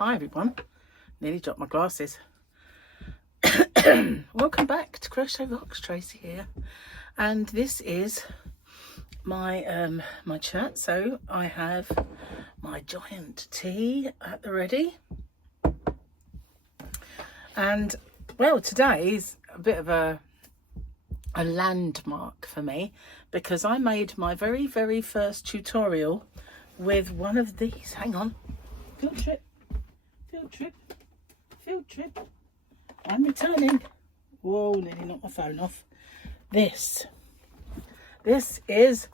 Hi everyone, nearly dropped my glasses. Welcome back to Crochet Rocks. Tracy here, and this is my my chat. So I have my giant tea at the ready, and well, today is a bit of a landmark for me because I made my very first tutorial with one of these. Hang on, field trip. I'm returning. Whoa, nearly knocked my phone off. This is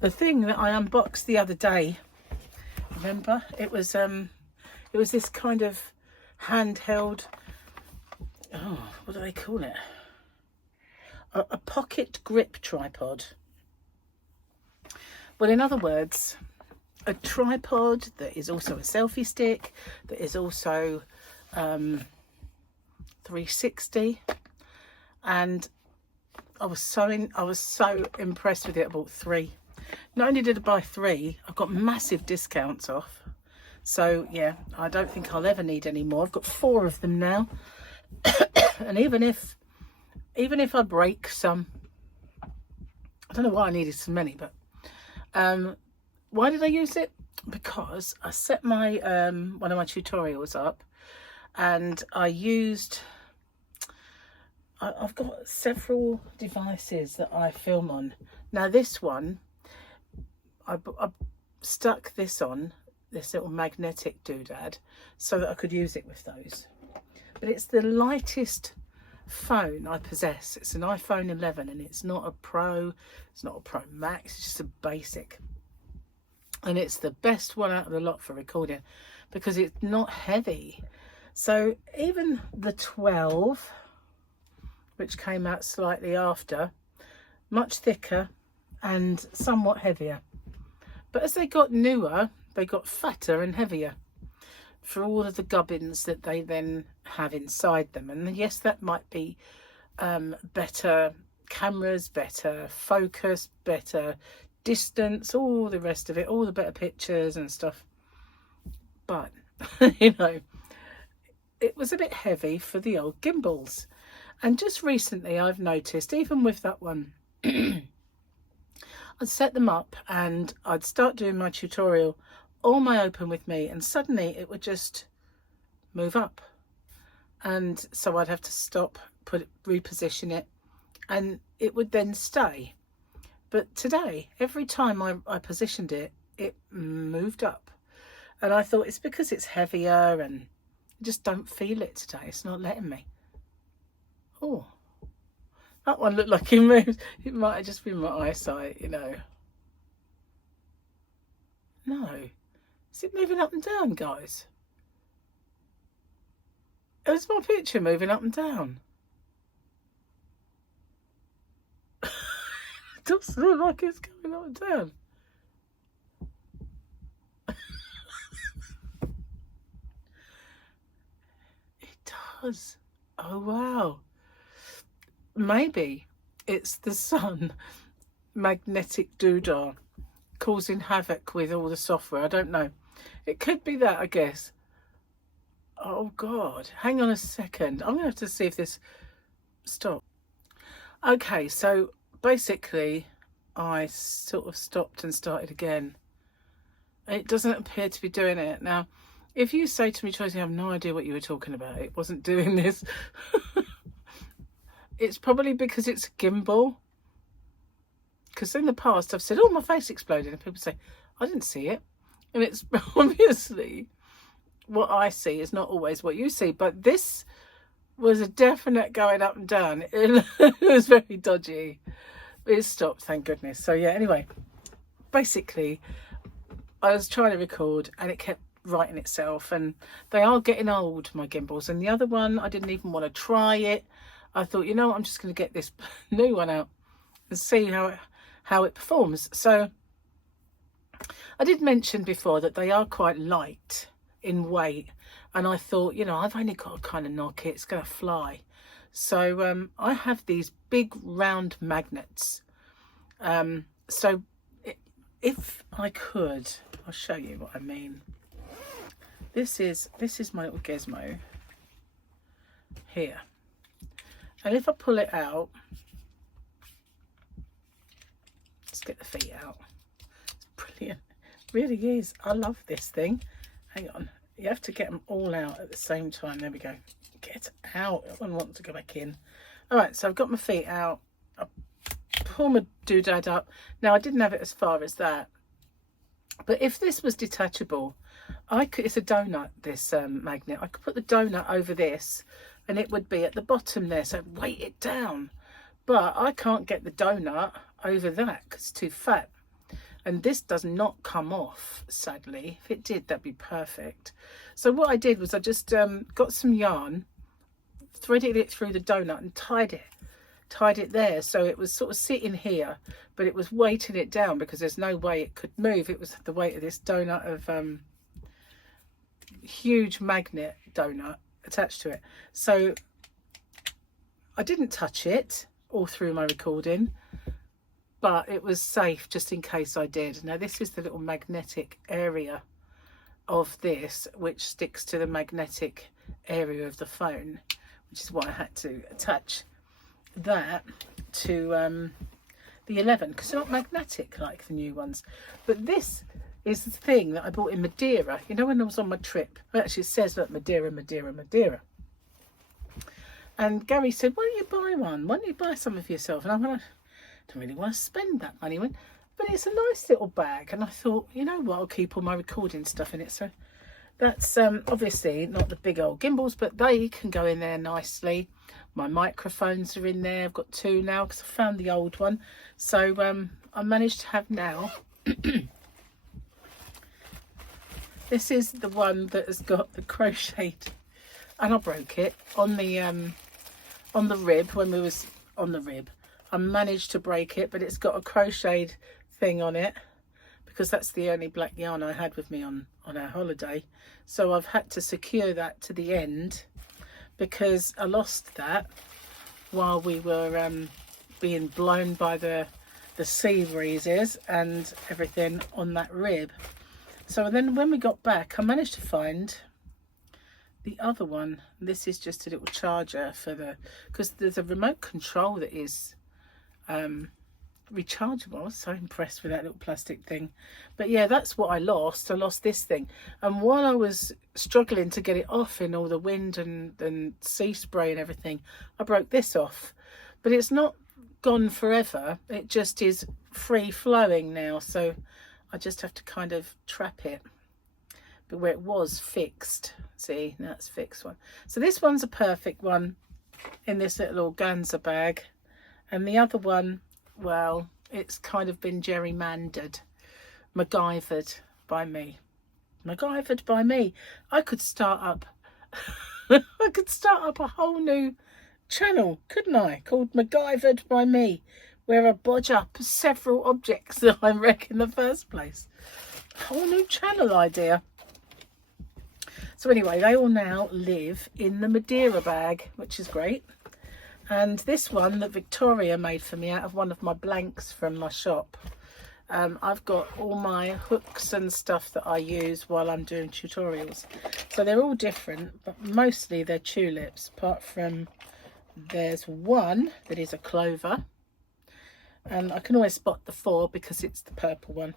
the thing that I unboxed the other day. Remember, it was this kind of handheld, oh, what do they call it? A pocket grip tripod. Well, in other words, a tripod that is also a selfie stick, that is also 360, and I was so impressed with it. I bought 3. Not only did I buy 3, I've got massive discounts off. So yeah, I don't think I'll ever need any more. I've got 4 of them now. And even if I break some, I don't know why I needed so many, but why did I use it? Because I set my one of my tutorials up, and I've got several devices that I film on. Now this one, I stuck this on, this little magnetic doodad, so that I could use it with those. But it's the lightest phone I possess. It's an iPhone 11, and it's not a Pro, it's not a Pro Max, it's just a basic. And it's the best one out of the lot for recording because it's not heavy. So even the 12, which came out slightly after, much thicker and somewhat heavier. But as they got newer, they got fatter and heavier for all of the gubbins that they then have inside them. And yes, that might be better cameras, better focus, better distance, all the rest of it, all the better pictures and stuff. But, you know, it was a bit heavy for the old gimbals. And just recently I've noticed, even with that one, I'd set them up and I'd start doing my tutorial on my Open With Me, and suddenly it would just move up. And so I'd have to stop, reposition it, and it would then stay. But today, every time I positioned it, it moved up. And I thought it's because it's heavier and I just don't feel it today. It's not letting me. Oh, that one looked like it moved. It might have just been my eyesight, you know. No. Is it moving up and down, guys? Is my picture moving up and down? It does look like it's going up and down. It does. Oh, wow. Maybe it's the sun magnetic doodah causing havoc with all the software. I don't know. It could be that, I guess. Oh God, hang on a second. I'm gonna have to see if this stopped. Okay, so basically I sort of stopped and started again. It doesn't appear to be doing it. Now, if you say to me, Tracy, I have no idea what you were talking about, it wasn't doing this. It's probably because it's a gimbal. Because in the past I've said, oh, my face exploded, and people say, I didn't see it. And it's obviously what I see is not always what you see. But this was a definite going up and down. It was very dodgy. It stopped, thank goodness. So yeah, anyway, basically I was trying to record and it kept writing itself. And they are getting old, my gimbals. And the other one, I didn't even want to try it. I thought, you know what, I'm just going to get this new one out and see how it performs. So I did mention before that they are quite light in weight, and I thought, you know, I've only got to kind of knock it, it's going to fly. So I have these big round magnets. If I could, I'll show you what I mean. this is my little gizmo here, and if I pull it out, let's get the feet out. It's brilliant, it really is. I love this thing. Hang on, you have to get them all out at the same time. There we go. Get out. I don't want to go back in. All right, so I've got my feet out. I pull my doodad up. Now I didn't have it as far as that, but if this was detachable, I could, it's a donut, this magnet, I could put the donut over this and it would be at the bottom there, so weight it down. But I can't get the donut over that because it's too fat, and this does not come off, sadly. If it did, that'd be perfect. So what I did was I just got some yarn, threaded it through the donut and tied it there, so it was sort of sitting here, but it was weighting it down because there's no way it could move. It was the weight of this donut of huge magnet donut attached to it. So I didn't touch it all through my recording, but it was safe just in case I did. Now this is the little magnetic area of this, which sticks to the magnetic area of the phone, which is why I had to attach that to the 11, because they're not magnetic like the new ones. But this is the thing that I bought in Madeira, you know, when I was on my trip. It actually says that Madeira, Madeira, Madeira. And Gary said, why don't you buy one? Why don't you buy some of yourself? And I went, I don't really want to spend that money. But it's a nice little bag. And I thought, you know what, I'll keep all my recording stuff in it. So that's obviously not the big old gimbals, but they can go in there nicely. My microphones are in there. I've got two now because I found the old one. So I managed to have now. This is the one that has got the crocheted, and I broke it on the rib when we was on the rib. I managed to break it, but it's got a crocheted thing on it because that's the only black yarn I had with me on our holiday. So I've had to secure that to the end because I lost that while we were being blown by the sea breezes and everything on that rib. So then when we got back, I managed to find the other one. This is just a little charger for because there's a remote control that is rechargeable. I was so impressed with that little plastic thing. But yeah, that's what I lost. I lost this thing. And while I was struggling to get it off in all the wind and sea spray and everything, I broke this off. But it's not gone forever. It just is free flowing now. So I just have to kind of trap it. But where it was fixed, see, now it's fixed one. So this one's a perfect one in this little organza bag. And the other one, well, it's kind of been gerrymandered, MacGyvered by me. MacGyvered by me. I could start up, I could start up a whole new channel, couldn't I? Called MacGyvered by me, where I bodge up several objects that I wreck in the first place. A whole new channel idea. So anyway, they all now live in the Madeira bag, which is great. And this one that Victoria made for me out of one of my blanks from my shop. I've got all my hooks and stuff that I use while I'm doing tutorials. So they're all different, but mostly they're tulips, apart from there's one that is a clover. And I can always spot the 4 because it's the purple one.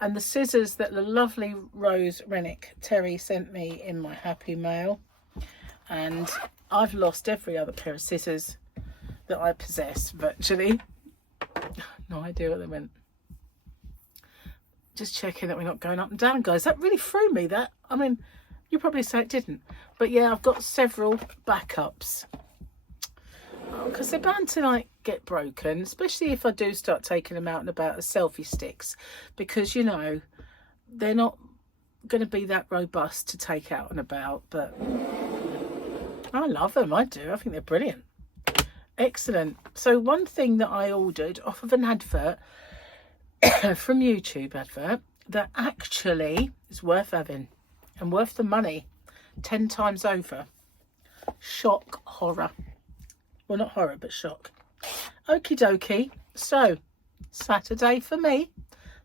And the scissors that the lovely Rose Rennick Terry sent me in my Happy Mail. And I've lost every other pair of scissors that I possess virtually. No idea where they went. Just checking that we're not going up and down, guys. That really threw me, that. I mean, you probably say it didn't. But yeah, I've got several backups. Because they're bound to like get broken, especially if I do start taking them out and about as selfie sticks, because you know they're not going to be that robust to take out and about. But I love them. I do. I think they're brilliant. Excellent. So one thing that I ordered off of an advert from YouTube advert that actually is worth having and worth the money 10 times over. Shock horror. Well, not horror, but shock. Okie dokie. So, Saturday for me.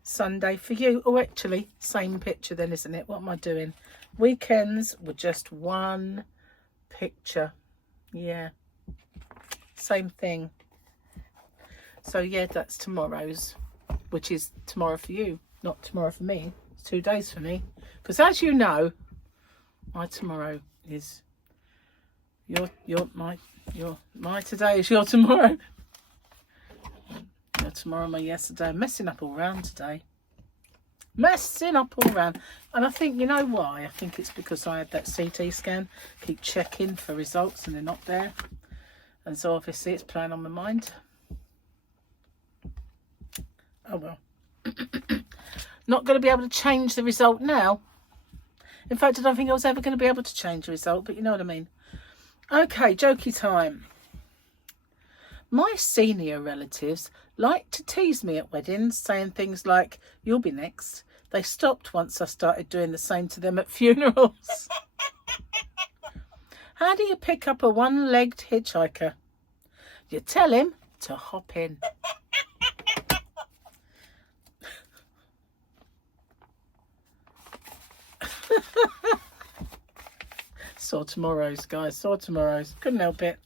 Sunday for you. Oh, actually, same picture then, isn't it? What am I doing? Weekends were just one picture. Yeah, same thing. So yeah, that's tomorrow's, which is tomorrow for you, not tomorrow for me. It's 2 days for me, because as you know, my tomorrow is my today is your tomorrow. Your tomorrow, my yesterday. I'm messing up all round today. Messing up all round. And I think, you know why? I think it's because I had that CT scan. Keep checking for results and they're not there. And so obviously it's playing on my mind. Oh well. Not going to be able to change the result now. In fact, I don't think I was ever going to be able to change the result, but you know what I mean. Okay, jokey time. My senior relatives like to tease me at weddings, saying things like, "You'll be next." They stopped once I started doing the same to them at funerals. How do you pick up a one-legged hitchhiker? You tell him to hop in. Saw tomorrow's, guys. Saw tomorrow's. Couldn't help it.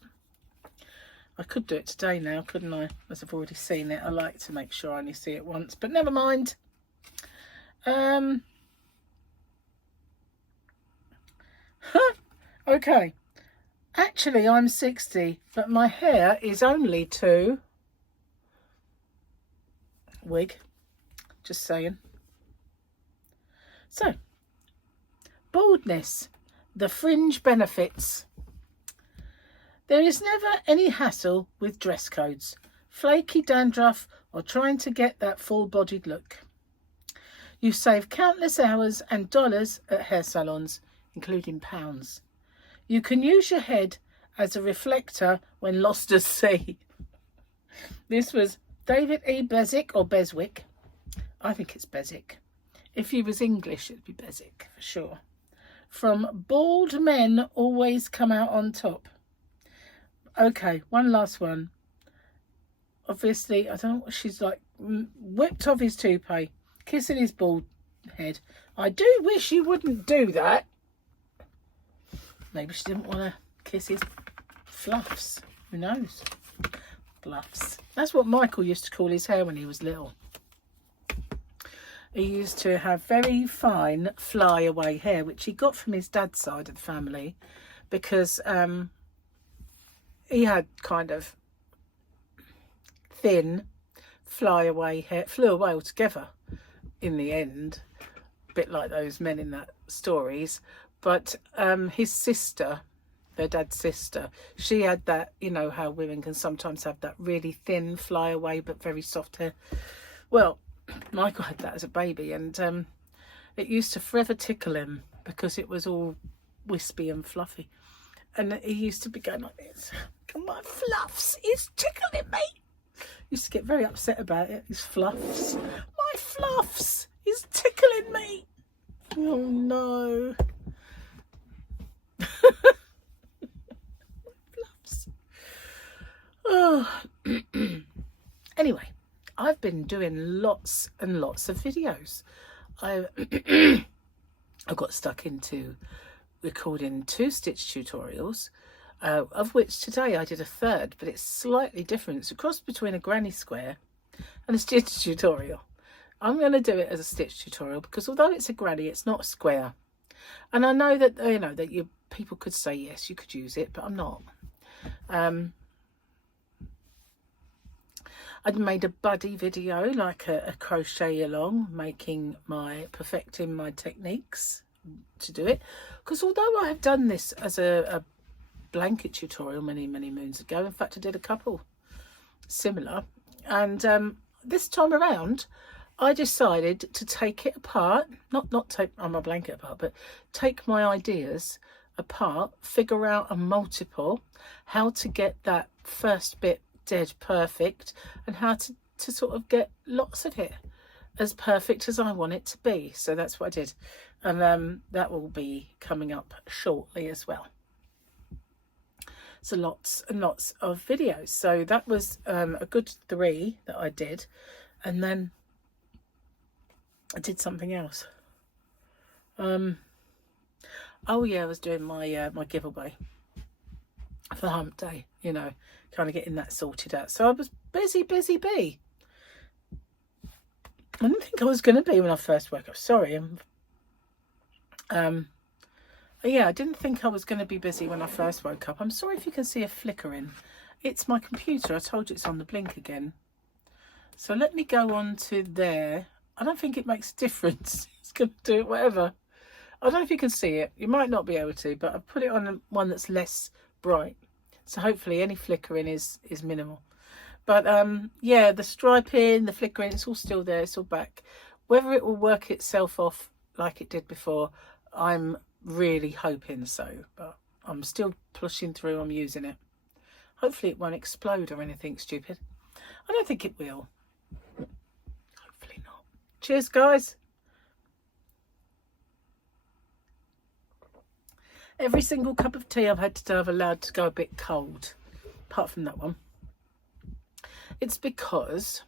I could do it today now, couldn't I? As I've already seen it. I like to make sure I only see it once, but never mind. Okay. Actually, I'm 60, but my hair is only 2. Wig. Just saying. So, baldness. The fringe benefits. There is never any hassle with dress codes, flaky dandruff, or trying to get that full-bodied look. You save countless hours and dollars at hair salons, including pounds. You can use your head as a reflector when lost at sea. This was David E. Beswick, or Beswick. I think it's Beswick. If he was English, it'd be Beswick for sure. From Bald Men Always Come Out on Top. Okay, one last one. Obviously, I don't know what she's like. Whipped off his toupee, kissing his bald head. I do wish you wouldn't do that. Maybe she didn't want to kiss his fluffs. Who knows? Fluffs. That's what Michael used to call his hair when he was little. He used to have very fine fly-away hair, which he got from his dad's side of the family, because he had kind of thin fly-away hair, flew away altogether in the end, a bit like those men in that stories. But his sister, their dad's sister, she had that, you know how women can sometimes have that really thin fly-away but very soft hair. Well, Michael had that as a baby, and it used to forever tickle him because it was all wispy and fluffy, and he used to be going like this. My fluffs is tickling me. Used to get very upset about it. His fluffs. My fluffs is tickling me. Oh no. Fluffs. Oh. Anyway, I've been doing lots and lots of videos. I got stuck into recording 2 stitch tutorials, of which today I did a 3rd, but it's slightly different. It's a cross between a granny square and a stitch tutorial. I'm going to do it as a stitch tutorial because although it's a granny, it's not a square. And I know that, you know, that people could say yes, you could use it, but I'm not. I'd made a buddy video, like a crochet along, perfecting my techniques to do it. Because although I have done this as a blanket tutorial many moons ago, in fact I did a couple similar, and this time around I decided to take it apart, not take my blanket apart, but take my ideas apart, figure out a multiple, how to get that first bit dead perfect, and how to sort of get lots of it as perfect as I want it to be. So that's what I did, and that will be coming up shortly as well. So lots and lots of videos. So that was a good 3 that I did, and then I did something else. Oh yeah, I was doing my my giveaway for Hump Day, you know, kind of getting that sorted out. So I was busy bee. I didn't think I was going to be when I first woke up. Sorry. Yeah, I didn't think I was going to be busy when I first woke up. I'm sorry if you can see a flickering. It's my computer. I told you it's on the blink again. So let me go on to there. I don't think it makes a difference. It's going to do it whatever. I don't know if you can see it. You might not be able to, but I've put it on one that's less bright. So hopefully any flickering is minimal. But yeah, the striping, the flickering, it's all still there. It's all back. Whether it will work itself off like it did before, I'm really hoping so. But I'm still pushing through. I'm using it. Hopefully it won't explode or anything stupid. I don't think it will. Hopefully not. Cheers, guys. Every single cup of tea I've had today I've allowed to go a bit cold, apart from that one. It's because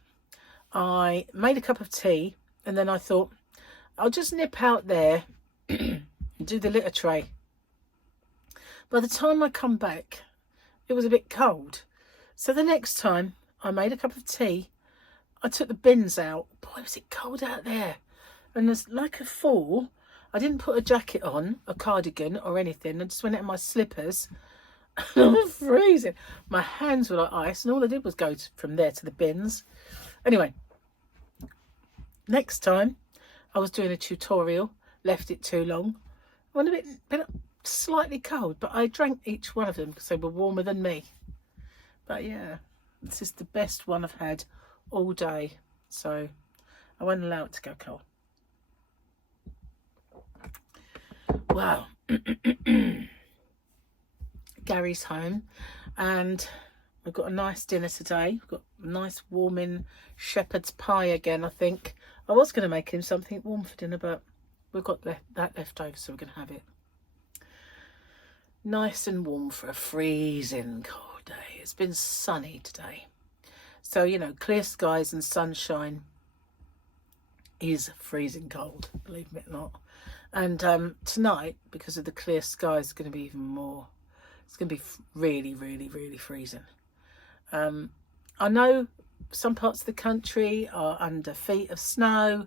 I made a cup of tea and then I thought I'll just nip out there and do the litter tray. By the time I come back, it was a bit cold. So the next time I made a cup of tea, I took the bins out. Boy, was it cold out there. And there's like a fool. I didn't put a jacket on, a cardigan or anything. I just went out in my slippers. I was freezing. My hands were like ice, and all I did was go from there to the bins. Anyway, next time I was doing a tutorial, left it too long. I went a bit slightly cold, but I drank each one of them because they were warmer than me. But yeah, this is the best one I've had all day, so I won't allow it to go cold. Wow. Gary's home and we've got a nice dinner today. We've got a nice warming shepherd's pie again, I think. I was going to make him something warm for dinner, but we've got that left over, so we're going to have it. Nice and warm for a freezing cold day. It's been sunny today. So, you know, clear skies and sunshine is freezing cold, believe me or not. And tonight, because of the clear skies, it's going to be even more. It's going to be really, really, really freezing. I know some parts of the country are under feet of snow,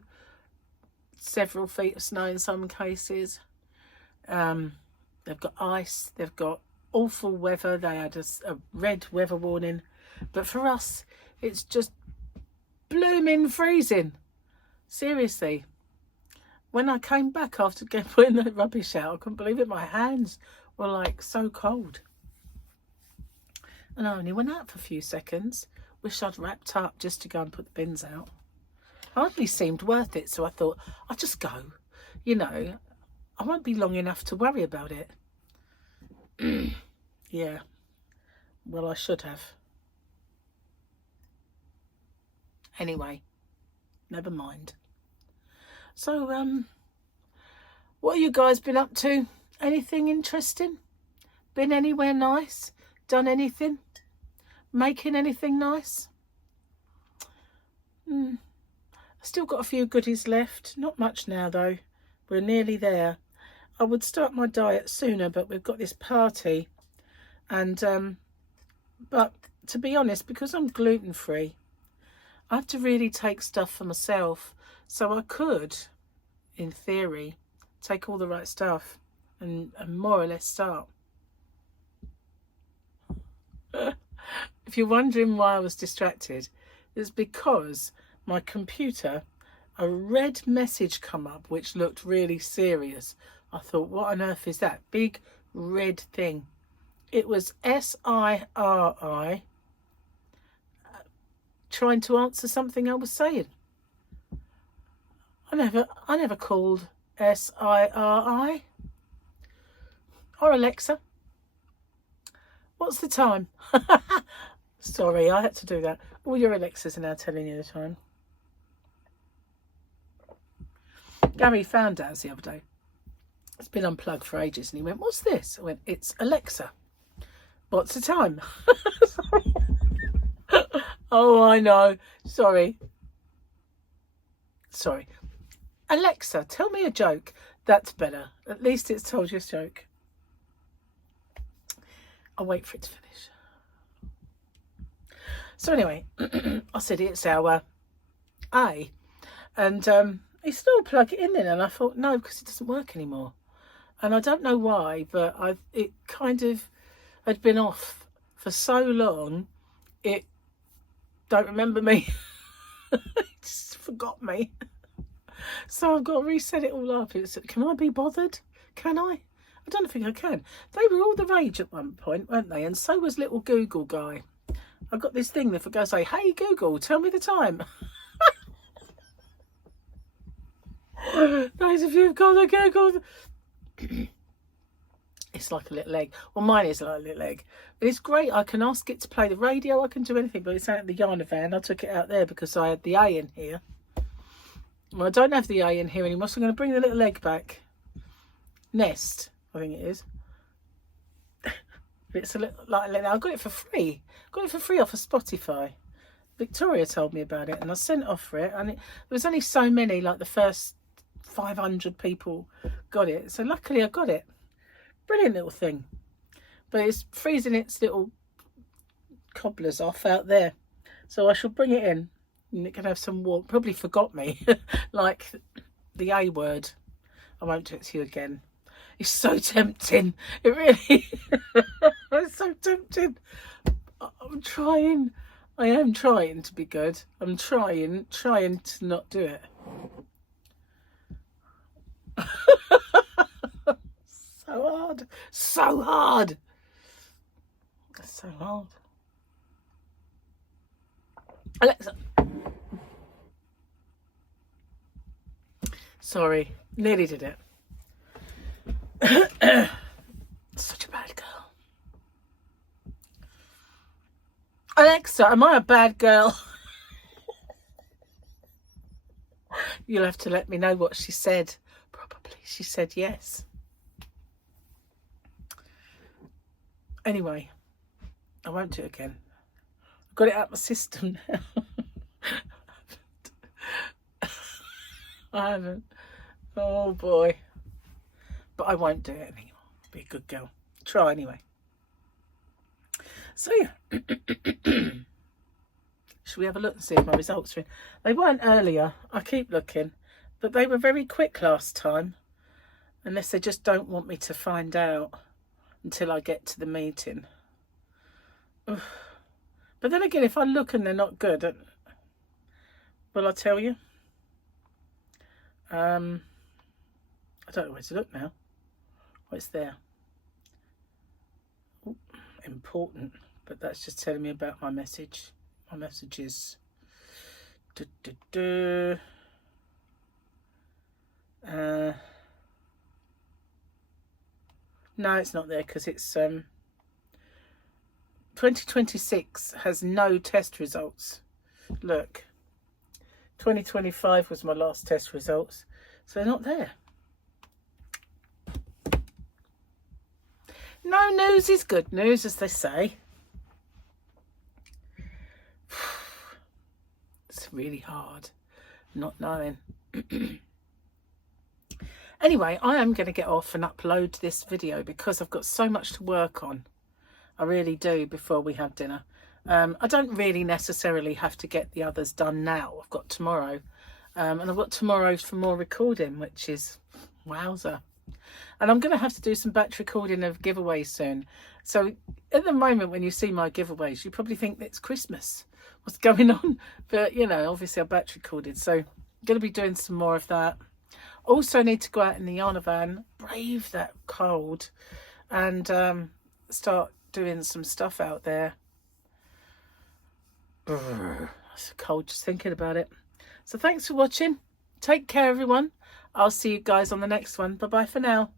several feet of snow in some cases. They've got ice, they've got awful weather. They had a red weather warning. But for us, it's just blooming freezing. Seriously. When I came back after putting the rubbish out, I couldn't believe it. My hands were like so cold. And I only went out for a few seconds. Wish I'd wrapped up just to go and put the bins out. Hardly seemed worth it, so I thought, I'll just go. You know, I won't be long enough to worry about it. Yeah. Well, I should have. Anyway, never mind. So, what have you guys been up to? Anything interesting? Been anywhere nice? Done anything? Making anything nice? I still got a few goodies left. Not much now, though. We're nearly there. I would start my diet sooner, but we've got this party. And, but to be honest, because I'm gluten-free, I have to really take stuff for myself. So I could, in theory, take all the right stuff and more or less start. If you're wondering why I was distracted, it's because my computer, a red message come up which looked really serious. I thought, what on earth is that? Big red thing. It was SIRI trying to answer something I was saying. I never called SIRI. Or Alexa. What's the time? Sorry, I had to do that. All your Alexas are now telling you the time. Gary found ours the other day. It's been unplugged for ages and he went, what's this? I went, it's Alexa. What's the time? Sorry. Oh, I know. Sorry. Alexa, tell me a joke. That's better. At least it's told you a joke. I'll wait for it to finish. So anyway, I said it's our A. And he still plug it in then. And I thought, no, because it doesn't work anymore. And I don't know why, but it kind of had been off for so long, it don't remember me. It just forgot me. So I've got to reset it all up. Can I be bothered? Can I? I don't think I can. They were all the rage at one point, weren't they? And so was little Google guy. I've got this thing that if I go say, hey Google, tell me the time. Those of you who've got a Google. It's like a little egg. Well, mine is like a little egg. But it's great. I can ask it to play the radio. I can do anything. But it's out of the yarn van. I took it out there because I had the A in here. Well, I don't have the A in here anymore, so I'm going to bring the little egg back. Nest, I think it is. It's a little like I got it for free. Got it for free off of Spotify. Victoria told me about it, and I sent off for it. And there was only so many, like the first 500 people got it. So luckily I got it. Brilliant little thing. But it's freezing its little cobblers off out there. So I shall bring it in. And it can have some warmth. Probably forgot me. Like the A word. I won't do it to you again. It's so tempting. It really it's so tempting. I'm trying. I am trying to be good. I'm trying to not do it. So hard. So hard. So hard. Alexa. Sorry, nearly did it. Such a bad girl. Alexa, am I a bad girl? You'll have to let me know what she said. Probably she said yes. Anyway, I won't do it again. I've got it out of my system now. I haven't. Oh boy. But I won't do it anymore. Be a good girl. Try anyway. So yeah. Should we have a look and see if my results are in? They weren't earlier. I keep looking. But they were very quick last time. Unless they just don't want me to find out until I get to the meeting. Ugh. But then again, if I look and they're not good, will I tell you? I don't know where to look now. What's there? Ooh, important, but that's just telling me about my message. My messages. No, it's not there because it's 2026 has no test results. Look, 2025 was my last test results, so they're not there. No news is good news, as they say. It's really hard not knowing. Anyway, I am going to get off and upload this video because I've got so much to work on. I really do, before we have dinner. I don't really necessarily have to get the others done now. I've got tomorrow. And I've got tomorrow for more recording, which is wowzer. And I'm going to have to do some batch recording of giveaways soon. So at the moment, when you see my giveaways, you probably think it's Christmas. What's going on? But, you know, obviously I batch recorded. So I'm going to be doing some more of that. Also need to go out in the yarn van, brave that cold, and start doing some stuff out there. It's cold just thinking about it. So thanks for watching. Take care, everyone. I'll see you guys on the next one. Bye bye for now.